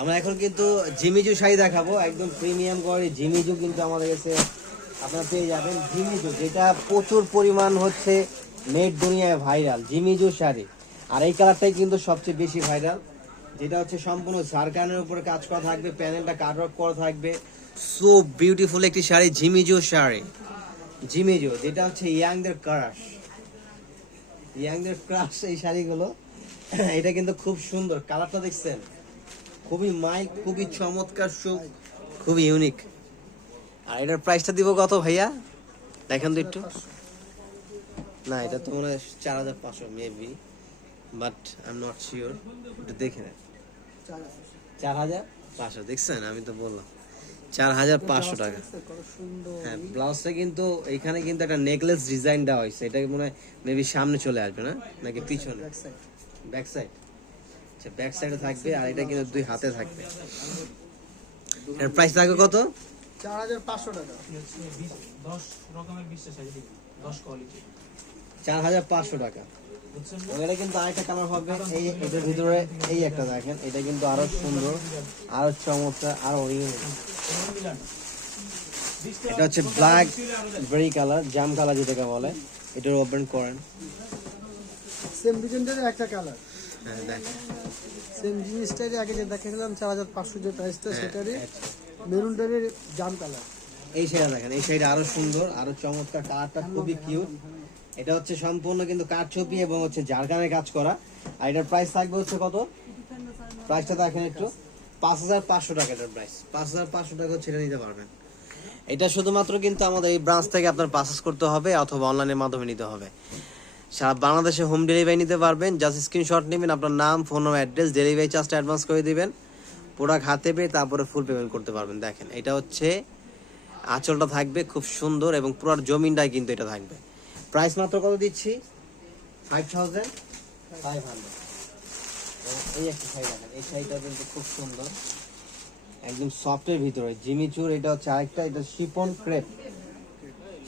আমরা এখন কিন্তু জিমিজু শাড়ি দেখাবো, একদম প্রিমিয়াম কোয়ালিটি জিমিজু কিন্তু আমাদের কাছে আপনারা পেয়ে যাবেন। জিমিজু যেটা প্রচুর পরিমাণ হচ্ছে নেট দুনিয়ায় ভাইরাল, জিমিজু শাড়ি। আর এই কালারটাই কিন্তু সবচেয়ে বেশি ভাইরাল, যেটা হচ্ছে সম্পূর্ণ ঝাড়খানের উপরে কাজ করা থাকবে, প্যানেলটা কাটওয়ার্ক করা থাকবে। সো বিউটিফুল একটি শাড়ি, জিমিজু শাড়ি। জিমিজু যেটা হচ্ছে ইয়াংদের ক্রাশ, ইয়াংদের ক্রাশ এই শাড়িগুলো। এটা কিন্তু খুব সুন্দর, কালারটা দেখছেন খুবই মাইল্ড, খুবই চমৎকার, খুবই ইউনিক। আর এটার প্রাইসটা দিব কত ভাইয়া দেখেন তো একটু। না এটা তো মনে হয় 4500 maybe, but I am not sure, একটু দেখে নেন। 4500 দেখছেন, আমি তো বললাম 4500 টাকা। হ্যাঁ ব্লাউজটা কিন্তু এইখানে কিন্তু একটা নেকলেস ডিজাইন দেওয়া হয়েছে, এটা মনে হয় মেবি সামনে চলে আসবে না নাকি পিছনে, ব্যাক সাইড। আচ্ছা ব্যাক সাইডে থাকবে, আর এটা কিন্তু দুই হাতে থাকবে। এর প্রাইস থাকবে কত? 4500 টাকা। 10 রকমের 20টা শাড়ি দিবেন, 10 কোয়ালিটি 4500 টাকা। এটা কিন্তু আরেকটা কালার হবে, এই এটার ভিতরে এই একটা দেখেন, এটা কিন্তু আরো সুন্দর, আরো চমৎকার, আরো ইউনিক। এটা হচ্ছে ব্ল্যাক বেরি কালার, জাম কালার যেটাকে বলে। এটার ওপেন করেন, সেম ডিজাইনের একটা কালার। হ্যাঁ দেখেন সেম জিনিসটারই আগে যে দেখালাম 4500 যে প্রাইসটা, হ্যাঁ, সেটারই আচ্ছা। মেরুনটার জাম কালার। এই শাড়িটা দেখেন, এই শাড়িটা আরো সুন্দর, আরো চমৎকার, কালারটা খুবই কিউট। এটা হচ্ছে সম্পূর্ণ কিন্তু কাঠছবি এবং হচ্ছে ঝাড়খানের কাজ করা। আর এটার প্রাইস থাকবে হচ্ছে কত, প্রাইসটা দেখেন একটু, 5500 টাকা এটার প্রাইস। 5500 টাকা ছেড়ে নিতে পারবেন। এটা শুধুমাত্র কিন্তু আমাদের এই ব্রাঞ্চ থেকে আপনার পারচেজ করতে হবে অথবা অনলাইনের মাধ্যমে নিতে হবে। সারা বাংলাদেশে হোম ডেলিভারি নিতে পারবেন। জাস্ট স্ক্রিনশট নেবেন, আপনার নাম, ফোন নম্বর, অ্যাড্রেস, ডেলিভারি চার্জটা অ্যাডভান্স করে দিবেন, প্রোডাক্ট হাতে পেয়ে তারপরে ফুল পেমেন্ট করতে পারবেন। দেখেন এটা হচ্ছে আঁচলটা থাকবে খুব সুন্দর, এবং পুরো জমিনটাই কিন্তু এটা থাকবে। প্রাইস মাত্র কত দিচ্ছি? 5500। এই একটা শাড়ি দেখেন, এই শাড়িটা কিন্তু খুব সুন্দর, একদম সফটের ভিতরে জিমিচুর। এটা হচ্ছে আরেকটা, এটা শিপন ক্রেপ,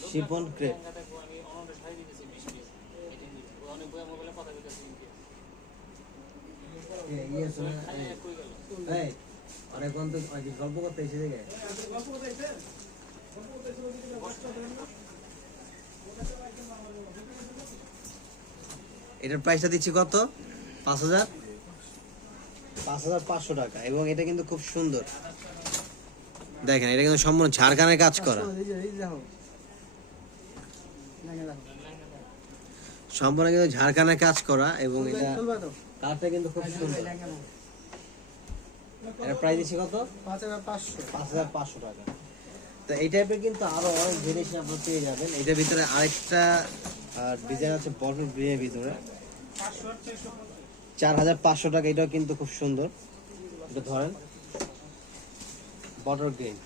শিপন ক্রেপ। অনেকক্ষণ তো গল্প করতে এসে দেখে। এটার প্রাইসটা দিচ্ছি কত? 5500 টাকা। এবং এটা কিন্তু খুব সুন্দর, দেখেন এটা কিন্তু সম্পূর্ণ ঝাড়খানের কাজ করা, সম্পূর্ণ কিন্তু ঝাড়খানের কাজ করা, এবং এটা কাঠটা কিন্তু খুব সুন্দর। এটার প্রাইস দিচ্ছি কত? 5500 টাকা। তো এই টাইপের কিন্তু আরো অনেক জিনিস আপনারা পেয়ে যাবেন। এটার ভিতরে আরেকটা ডিজাইন আছে বটল গ্রিনের ভিতরে, 4500 টাকা। এটাও কিন্তু খুব সুন্দর, এটা ধরেন বটল গ্রিন।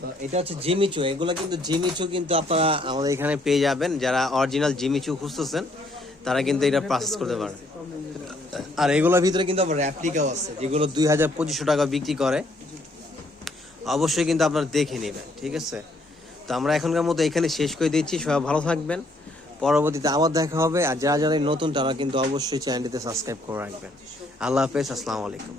তো এটা হচ্ছে জিমিচু, এগুলো কিন্তু জিমিচু কিন্তু আপনারা আমাদের এখানে পেয়ে যাবেন। যারা অরিজিনাল জিমিচু খুঁজতেছেন তারা কিন্তু এটা পারচেজ করতে পারেন। আর এগুলোর ভিতরে কিন্তু আবার রেপ্লিকাও আছে, যেগুলো 2500 টাকা বিক্রি করে। অবশ্যই কিন্তু আপনারা দেখে নেবেন, ঠিক আছে? তো আমরা এখনকার মতো এখানে শেষ করে দিচ্ছি। সবাই ভালো থাকবেন, পরবর্তীতে আবার দেখা হবে। আর যারা যারা নতুন তারা কিন্তু অবশ্যই চ্যানেলটিতে সাবস্ক্রাইব করে রাখবেন। আল্লাহ হাফেজ, আসসালামু আলাইকুম।